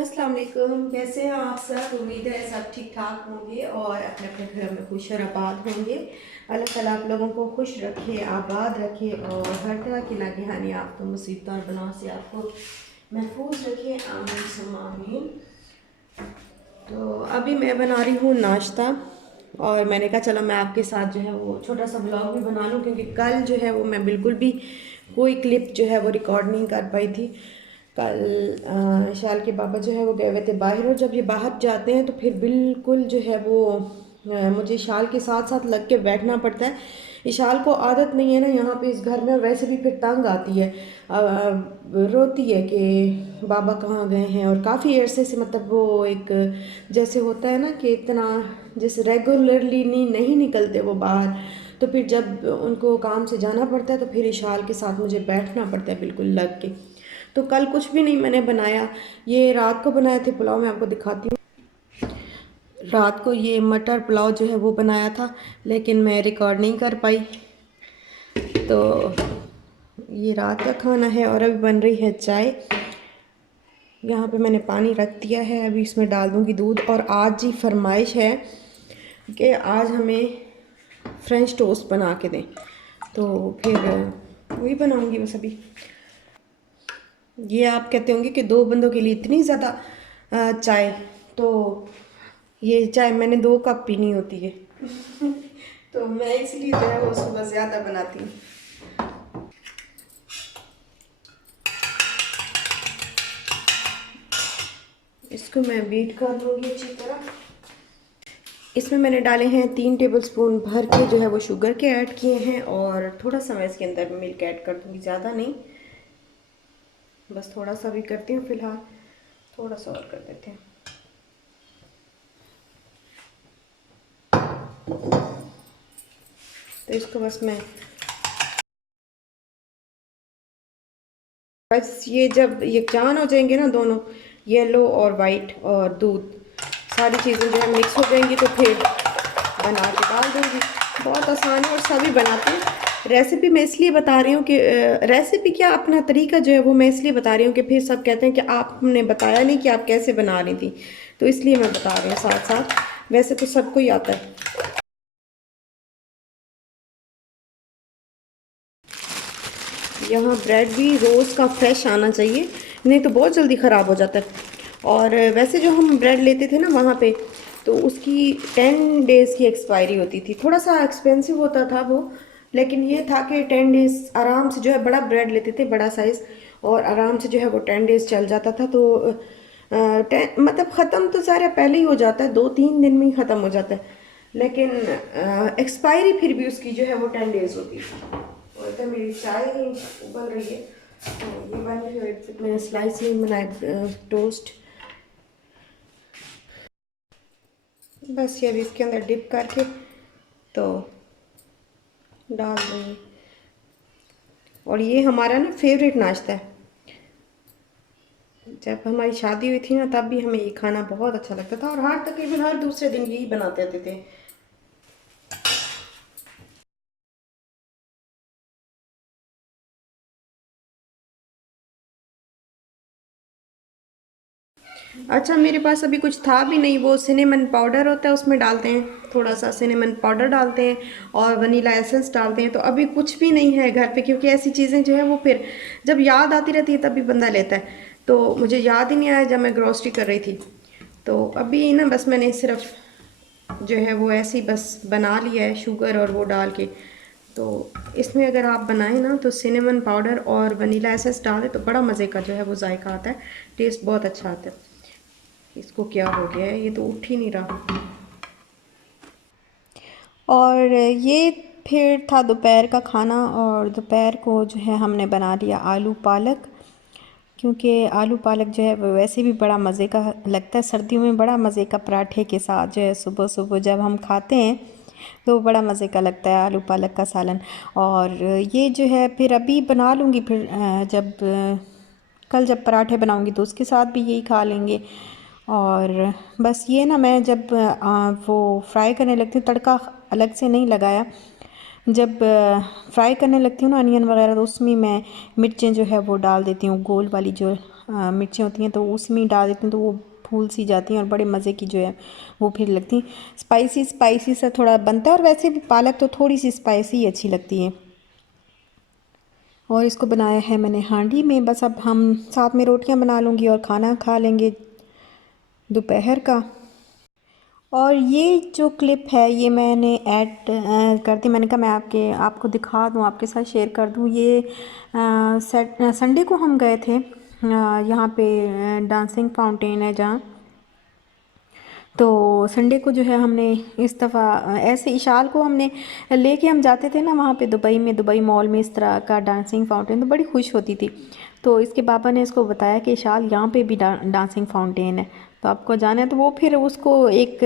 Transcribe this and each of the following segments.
अस्सलाम वालेकुम। कैसे हैं आप सब? उम्मीद है सब ठीक ठाक होंगे और अपने अपने घर में खुश और आबाद होंगे। अल्लाह ताला आप लोगों को खुश रखे, आबाद रखे और हर तरह की नागहानी आपको मुसीबतों और बलाओं से आपको महफूज रखे। आमीन सुम्मा आमीन। तो अभी मैं बना रही हूँ नाश्ता और मैंने कहा चलो मैं आपके साथ जो है वो छोटा सा ब्लॉग भी बना लूँ, क्योंकि कल जो है वो मैं बिल्कुल भी कोई क्लिप जो है वो रिकॉर्ड नहीं कर पाई थी। कल शाल के पापा जो है वो गए हुए थे बाहर, और जब ये बाहर जाते हैं तो फिर बिल्कुल जो है वो मुझे शाल के साथ साथ लग के बैठना पड़ता है। इशाल को आदत नहीं है ना यहाँ पे इस घर में, और वैसे भी फिर तंग आती है, रोती है कि बाबा कहाँ गए हैं। और काफ़ी अरसे से मतलब वो एक जैसे होता है ना कि इतना जैसे रेगुलरली नहीं निकलते वो बाहर, तो फिर जब उनको काम से जाना पड़ता है तो फिर इशाल के साथ मुझे बैठना पड़ता है बिल्कुल लग के। तो कल कुछ भी नहीं मैंने बनाया, ये रात को बनाए थे पुलाव, मैं आपको दिखाती हूँ। रात को ये मटर पुलाव जो है वो बनाया था, लेकिन मैं रिकॉर्ड नहीं कर पाई। तो ये रात का खाना है और अभी बन रही है चाय। यहाँ पे मैंने पानी रख दिया है, अभी इसमें डाल दूँगी दूध। और आज ही फरमाइश है कि आज हमें फ्रेंच टोस्ट बना के दें, तो फिर वही बनाऊँगी बस अभी। ये आप कहते होंगे कि दो बंदों के लिए इतनी ज़्यादा चाय, तो ये चाय मैंने 2 कप पीनी होती है तो मैं इसलिए जो है वो सुबह ज़्यादा बनाती हूँ। इसको मैं बीट कर लूँगी अच्छी तरह। इसमें मैंने डाले हैं 3 टेबलस्पून भर के जो है वो शुगर के ऐड किए हैं, और थोड़ा सा मैं इसके अंदर मिल्क ऐड कर दूँगी, ज़्यादा नहीं, बस थोड़ा सा भी करती हूँ फ़िलहाल, थोड़ा सा और कर देते हैं। तो इसको बस ये जब यकजान हो जाएंगे ना दोनों, येलो और वाइट और दूध, सारी चीज़ें जो है मिक्स हो जाएंगी, तो फिर बना के डाल दूँगी। बहुत आसान है और सभी बनाते हैं। रेसिपी मैं इसलिए बता रही हूँ कि रेसिपी क्या, अपना तरीका जो है वो मैं इसलिए बता रही हूँ कि फिर सब कहते हैं कि आपने बताया नहीं कि आप कैसे बना रही थी, तो इसलिए मैं बता रही हूँ साथ साथ। वैसे तो सबको ही आता है। यहाँ ब्रेड भी रोज़ का फ्रेश आना चाहिए, नहीं तो बहुत जल्दी ख़राब हो जाता है। और वैसे जो हम ब्रेड लेते थे ना वहाँ पे, तो उसकी 10 डेज़ की एक्सपायरी होती थी। थोड़ा सा एक्सपेंसिव होता था वो, लेकिन ये था कि 10 डेज़ आराम से जो है, बड़ा ब्रेड लेते थे बड़ा साइज़, और आराम से जो है वो 10 डेज़ चल जाता था। तो मतलब ख़त्म तो सारा पहले ही हो जाता है, 2-3 दिन में ही ख़त्म हो जाता है, लेकिन एक्सपायरी फिर भी उसकी जो है वो 10 डेज़ होती है। और इधर मेरी चाय उबल रही है, तो ये बन रही है। मैंने स्लाइस नहीं बनाए टोस्ट, बस ये अभी इसके अंदर डिप करके तो डाल दूँगी। और ये हमारा ना फेवरेट नाश्ता है। जब हमारी शादी हुई थी ना तब भी हमें ये खाना बहुत अच्छा लगता था, और हर तकरीबन हर दूसरे दिन यही बनाते रहते थे। अच्छा, मेरे पास अभी कुछ था भी नहीं, वो सिनेमन पाउडर होता है उसमें डालते हैं, थोड़ा सा सिनेमन पाउडर डालते हैं और वनीला एसेंस डालते हैं। तो अभी कुछ भी नहीं है घर पे, क्योंकि ऐसी चीज़ें जो है वो फिर जब याद आती रहती है तभी बंदा लेता है। तो मुझे याद ही नहीं आया जब मैं ग्रोसरी कर रही थी। तो अभी ना बस मैंने सिर्फ जो है वो ऐसे ही बस बना लिया है, शुगर और वो डाल के। तो इसमें अगर आप बनाएं ना तो सिनेमन पाउडर और वनीला एसेंस डालें तो बड़ा मज़े का जो है वो जायका आता है, टेस्ट बहुत अच्छा आता है। इसको क्या हो गया है, ये तो उठ ही नहीं रहा। और ये फिर था दोपहर का खाना, और दोपहर को जो है हमने बना लिया आलू पालक, क्योंकि आलू पालक जो है वो वैसे भी बड़ा मज़े का लगता है, सर्दियों में बड़ा मज़े का पराठे के साथ जो है सुबह सुबह जब हम खाते हैं तो बड़ा मज़े का लगता है आलू पालक का सालन। और ये जो है फिर अभी बना लूँगी, फिर जब कल जब पराठे बनाऊँगी तो उसके साथ भी यही खा लेंगे। और बस ये ना, मैं जब वो फ्राई करने लगती हूँ, तड़का अलग से नहीं लगाया, जब फ्राई करने लगती हूँ ना अनियन वगैरह, तो उसमें मैं मिर्चें जो है वो डाल देती हूँ, गोल वाली जो मिर्चें होती हैं तो उसमें डाल देती हूँ, तो वो फूल सी जाती हैं और बड़े मज़े की जो है वो फिर लगती हैं। स्पाइसी स्पाइसी सा थोड़ा बनता है, और वैसे भी पालक तो थोड़ी सी स्पाइसी ही अच्छी लगती है। और इसको बनाया है मैंने हांडी में। बस अब हम साथ में रोटियां बना लूँगी और खाना खा लेंगे दोपहर का। और ये जो क्लिप है ये मैंने ऐड कर दी, मैंने कहा मैं आपको दिखा दूँ, आपके साथ शेयर कर दूँ। ये संडे को हम गए थे यहाँ पे डांसिंग फाउंटेन है जहाँ, तो संडे को जो है हमने इस दफ़ा ऐसे इशाल को हमने लेके हम जाते थे ना वहाँ पे दुबई में, दुबई मॉल में इस तरह का डांसिंग फाउंटेन, तो बड़ी खुश होती थी। तो इसके पापा ने इसको बताया कि इशाल यहाँ पे भी डांसिंग फाउंटेन है तो आपको जाना है। तो वो फिर उसको एक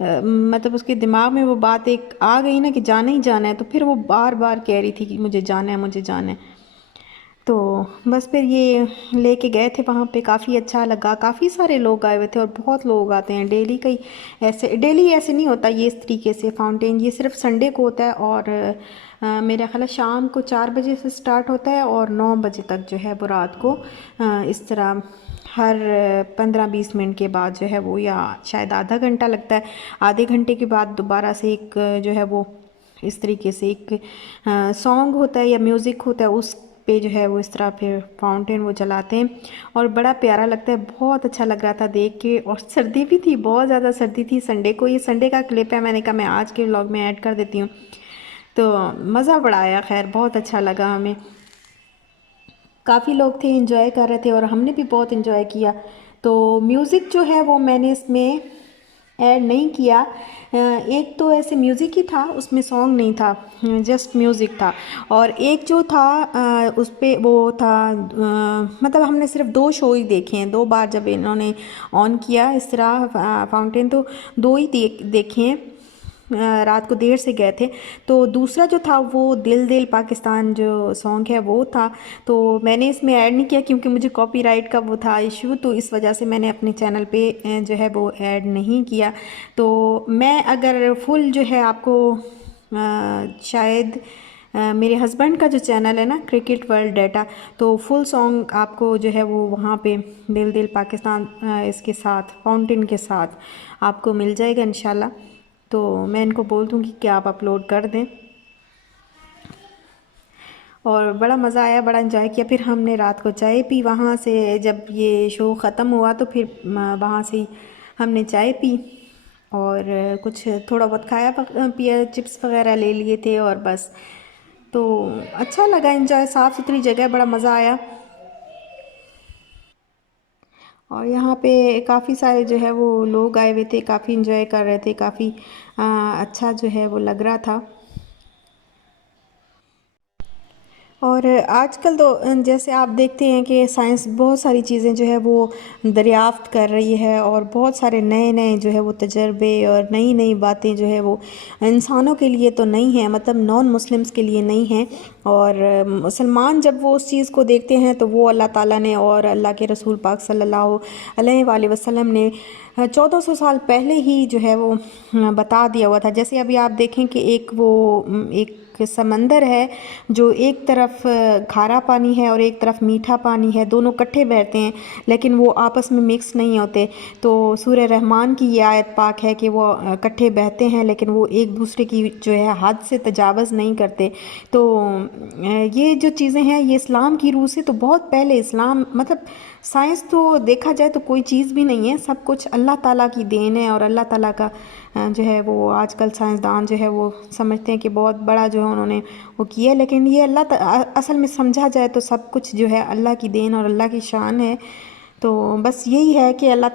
मतलब उसके दिमाग में वो बात एक आ गई ना कि जाना ही जाना है, तो फिर वो बार बार कह रही थी कि मुझे जाना है, मुझे जाना है। तो बस फिर ये लेके गए थे वहाँ पे, काफ़ी अच्छा लगा। काफ़ी सारे लोग आए हुए थे और बहुत लोग आते हैं डेली, कई ऐसे डेली ऐसे नहीं होता ये इस तरीके से फाउंटेन, ये सिर्फ संडे को होता है। और मेरा ख्याल है शाम को 4 बजे से स्टार्ट होता है और 9 बजे तक जो है वो रात को इस तरह हर 15-20 मिनट के बाद जो है वो, या शायद आधा घंटा लगता है, आधे घंटे के बाद दोबारा से एक जो है वो इस तरीके से एक सॉन्ग होता है या म्यूज़िक होता है, उस पे जो है वो इस तरह फिर फाउंटेन वो चलाते हैं और बड़ा प्यारा लगता है। बहुत अच्छा लग रहा था देख के, और सर्दी भी थी, बहुत ज़्यादा सर्दी थी संडे को। ये संडे का क्लिप है, मैंने कहा मैं आज के व्लॉग में ऐड कर देती हूँ। तो मज़ा बड़ा आया, खैर बहुत अच्छा लगा हमें। काफ़ी लोग थे, इन्जॉय कर रहे थे और हमने भी बहुत इन्जॉय किया। तो म्यूज़िक जो है वो मैंने इसमें ऐड नहीं किया। एक तो ऐसे म्यूज़िक ही था, उसमें सॉन्ग नहीं था, जस्ट म्यूज़िक था। और एक जो था उस पे वो था मतलब हमने सिर्फ 2 शो ही देखे हैं, 2 बार जब इन्होंने ऑन किया इस तरह फाउंटेन, तो 2 ही देखे हैं। रात को देर से गए थे। तो दूसरा जो था वो दिल दिल पाकिस्तान जो सॉन्ग है वो था, तो मैंने इसमें ऐड नहीं किया क्योंकि मुझे कॉपीराइट का वो था इशू, तो इस वजह से मैंने अपने चैनल पे जो है वो ऐड नहीं किया। तो मैं अगर फुल जो है आपको शायद मेरे हस्बैंड का जो चैनल है ना क्रिकेट वर्ल्ड डाटा, तो फुल सॉन्ग आपको जो है वो वहाँ पे दिल दिल पाकिस्तान इसके साथ फाउंटेन के साथ आपको मिल जाएगा इंशाल्लाह। तो मैं इनको बोल दूँगी कि आप अपलोड कर दें। और बड़ा मज़ा आया, बड़ा इन्जॉय किया। फिर हमने रात को चाय पी वहाँ से, जब ये शो ख़त्म हुआ तो फिर वहाँ से ही हमने चाय पी और कुछ थोड़ा बहुत खाया पिया, चिप्स वगैरह ले लिए थे और बस। तो अच्छा लगा, इन्जॉय, साफ़ सुथरी जगह, बड़ा मज़ा आया। और यहाँ पे काफ़ी सारे जो है वो लोग आए हुए थे, काफ़ी इन्जॉय कर रहे थे, काफ़ी अच्छा जो है वो लग रहा था। और आजकल तो जैसे आप देखते हैं कि साइंस बहुत सारी चीज़ें जो है वो दरियाफ्त कर रही है और बहुत सारे नए नए जो है वो तजर्बे और नई नई बातें जो है वो इंसानों के लिए तो नहीं है, मतलब नॉन मुस्लिम्स के लिए नहीं है। और मुसलमान जब वो उस चीज़ को देखते हैं तो वो अल्लाह ताला ने और अल्लाह के रसूल पाक सल्लल्लाहु अलैहि वसल्लम ने 1400 साल पहले ही जो है वो बता दिया हुआ था। जैसे अभी आप देखें कि एक समंदर है जो एक तरफ खारा पानी है और एक तरफ मीठा पानी है, दोनों इकट्ठे बहते हैं लेकिन वो आपस में मिक्स नहीं होते। तो सूरह रहमान की ये आयत पाक है कि वो इकट्ठे बहते हैं लेकिन वो एक दूसरे की जो है हद से तजावज़ नहीं करते। तो ये जो चीज़ें हैं ये इस्लाम की रूह से तो बहुत पहले, इस्लाम मतलब साइंस तो देखा जाए तो कोई चीज़ भी नहीं है, सब कुछ अल्लाह ताला की देन है। और अल्लाह ताला का जो है वो आजकल साइंसदान जो है वो समझते हैं कि बहुत बड़ा जो है उन्होंने वो किया है, लेकिन ये असल में समझा जाए तो सब कुछ जो है अल्लाह की देन और अल्लाह की शान है। तो बस यही है कि अल्लाह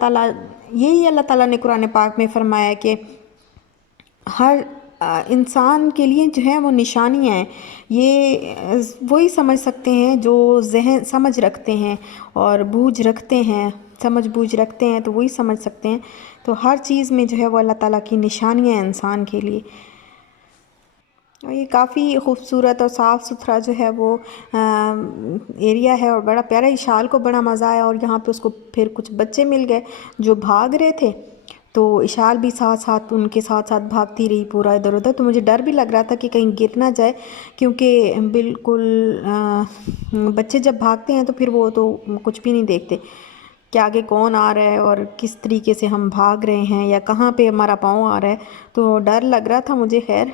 ताला ने कुरान पाक में फरमाया कि हर इंसान के लिए जो है वो निशानियाँ हैं, ये वही समझ सकते हैं जो जहन समझ रखते हैं और बूझ रखते हैं, समझ बूझ रखते हैं तो वही समझ सकते हैं। तो हर चीज़ में जो है वो अल्लाह ताला की निशानियाँ हैं इंसान के लिए। और ये काफ़ी खूबसूरत और साफ़ सुथरा जो है वो एरिया है और बड़ा प्यारा। इशाल को बड़ा मज़ा आया और यहाँ पे उसको फिर कुछ बच्चे मिल गए जो भाग रहे थे, तो इशाल भी साथ साथ उनके साथ साथ भागती रही पूरा इधर उधर। तो मुझे डर भी लग रहा था कि कहीं गिर ना जाए, क्योंकि बिल्कुल बच्चे जब भागते हैं तो फिर वो तो कुछ भी नहीं देखते कि आगे कौन आ रहा है और किस तरीके से हम भाग रहे हैं या कहाँ पे हमारा पाँव आ रहा है। तो डर लग रहा था मुझे। खैर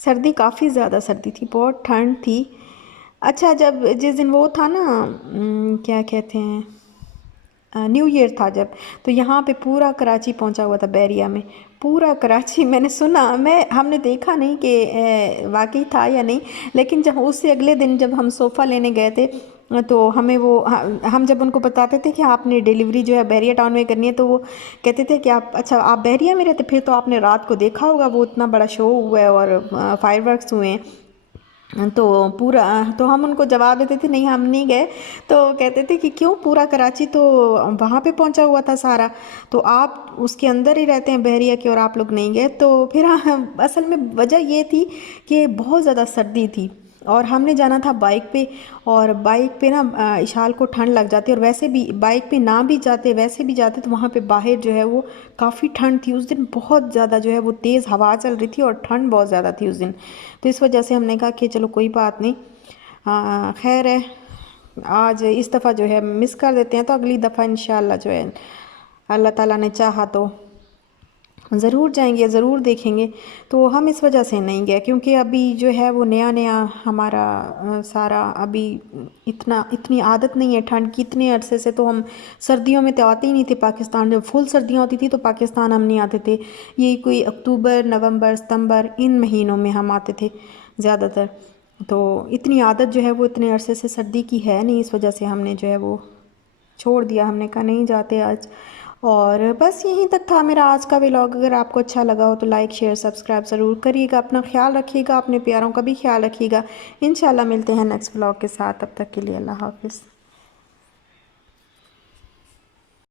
सर्दी, काफ़ी ज़्यादा सर्दी थी, बहुत ठंड थी। अच्छा, जब जिस दिन वो था ना, क्या कहते हैं, न्यू ईयर था जब, तो यहाँ पे पूरा कराची पहुँचा हुआ था, बहरिया में पूरा कराची। मैंने सुना, हमने देखा नहीं कि वाकई था या नहीं, लेकिन जब उससे अगले दिन जब हम सोफ़ा लेने गए थे तो हमें वो हम जब उनको बताते थे कि आपने डिलीवरी जो है बहरिया टाउन में करनी है, तो वो कहते थे कि आप, अच्छा आप बहरिया में रहते, फिर तो आपने रात को देखा होगा वो इतना बड़ा शो हुआ है और फायरवर्क्स हुए हैं। तो पूरा, तो हम उनको जवाब देते थे नहीं हम नहीं गए। तो कहते थे कि क्यों, पूरा कराची तो वहाँ पे पहुँचा हुआ था सारा, तो आप उसके अंदर ही रहते हैं बहरिया के और आप लोग नहीं गए। तो फिर असल में वजह ये थी कि बहुत ज़्यादा सर्दी थी और हमने जाना था बाइक पे, और बाइक पे ना इशाल को ठंड लग जाती है, और वैसे भी बाइक पे ना भी जाते, वैसे भी जाते तो वहाँ पे बाहर जो है वो काफ़ी ठंड थी उस दिन, बहुत ज़्यादा जो है वो तेज़ हवा चल रही थी और ठंड बहुत ज़्यादा थी उस दिन। तो इस वजह से हमने कहा कि चलो कोई बात नहीं, खैर है, आज इस दफ़ा जो है मिस कर देते हैं, तो अगली दफ़ा इंशाल्लाह जो है अल्लाह ताला ने चाहा तो ज़रूर जाएंगे, ज़रूर देखेंगे। तो हम इस वजह से नहीं गए क्योंकि अभी जो है वो नया नया हमारा सारा अभी इतनी आदत नहीं है ठंड की। इतने अरसे से तो हम सर्दियों में तो आते ही नहीं थे पाकिस्तान। जब फुल सर्दियाँ होती थी तो पाकिस्तान हम नहीं आते थे, यही कोई अक्टूबर नवंबर सितंबर इन महीनों में हम आते थे ज़्यादातर। तो इतनी आदत जो है वो इतने अरसे से सर्दी की है नहीं, इस वजह से हमने जो है वो छोड़ दिया, हमने कहा नहीं जाते आज। और बस यहीं तक था मेरा आज का व्लॉग। अगर आपको अच्छा लगा हो तो लाइक शेयर सब्सक्राइब ज़रूर करिएगा। अपना ख्याल रखिएगा, अपने प्यारों का भी ख्याल रखिएगा। इंशाल्लाह मिलते हैं नेक्स्ट व्लॉग के साथ, तब तक के लिए अल्लाह हाफ़िज़।